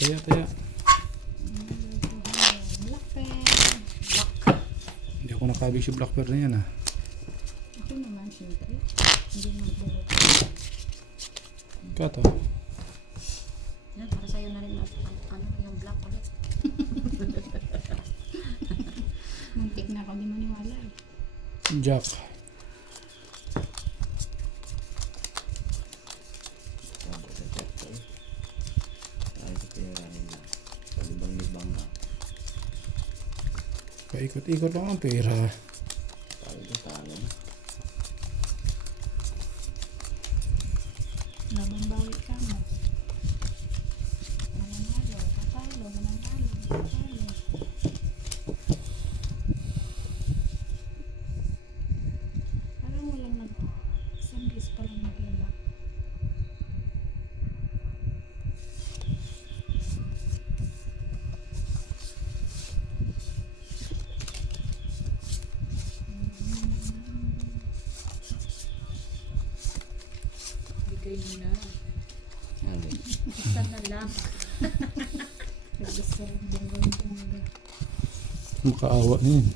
Taya, taya. Black pen. Hindi ako nakabig si black pear na yan ah. Ako naman, syempre. Hindi naman bulot. Kato. Yan, para sa'yo na rin ano, yung black ulit. Muntik na ako, di maniwala eh. Jack. Paikot-ikot lang ang pera. Laban bawit ka mo. Mananalo, katalo, mananalo, katalo. Parang walang isang bis pa lang nag-iba. Bigay mo na. Isa na lang. Nag-isa rin bonggang-bongga. Makaawa na yun.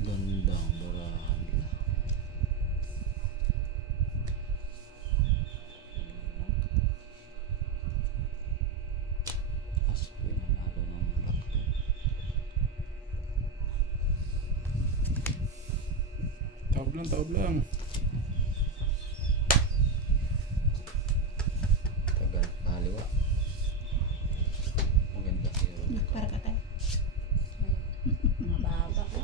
Gandang marami. Aswin nanalo ng black pen. Taob lang, taob lang. Tagal kaliwa. Maganda yun. Para ka tayo. Mababa ka.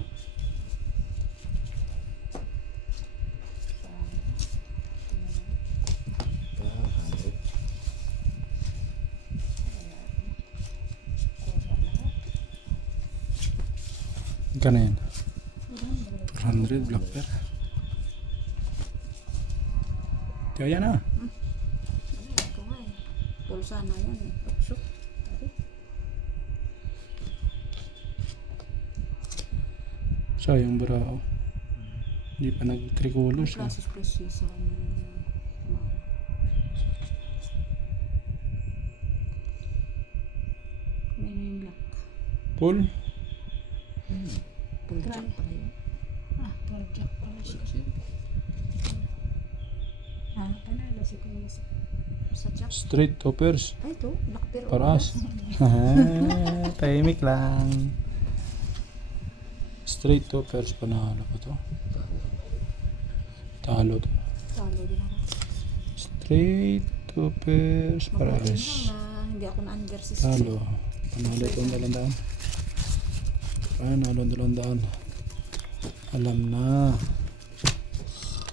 Magkano yan? 400 black pear. Kaya na. Ito nga eh. Pulsa na yan eh. Upsuk. Sayang barao. Hindi pa nag-tricolors ah. Plasos preciso. May na yung black. Paul? Full jack pala yun. Ah, full jack pala siya. Ah, panalo si Kuya sa jack. Straight toppers. Ay, ito. Black pear. Paras. Tahimik lang. Straight toppers. Panalo pa to. Talo to. Talo din ako. Straight toppers. Mabuti Paras. lang na hindi ako na-under si Talo. Panalo to ang dalandaan. Panalo ang dalandaan. Alam na.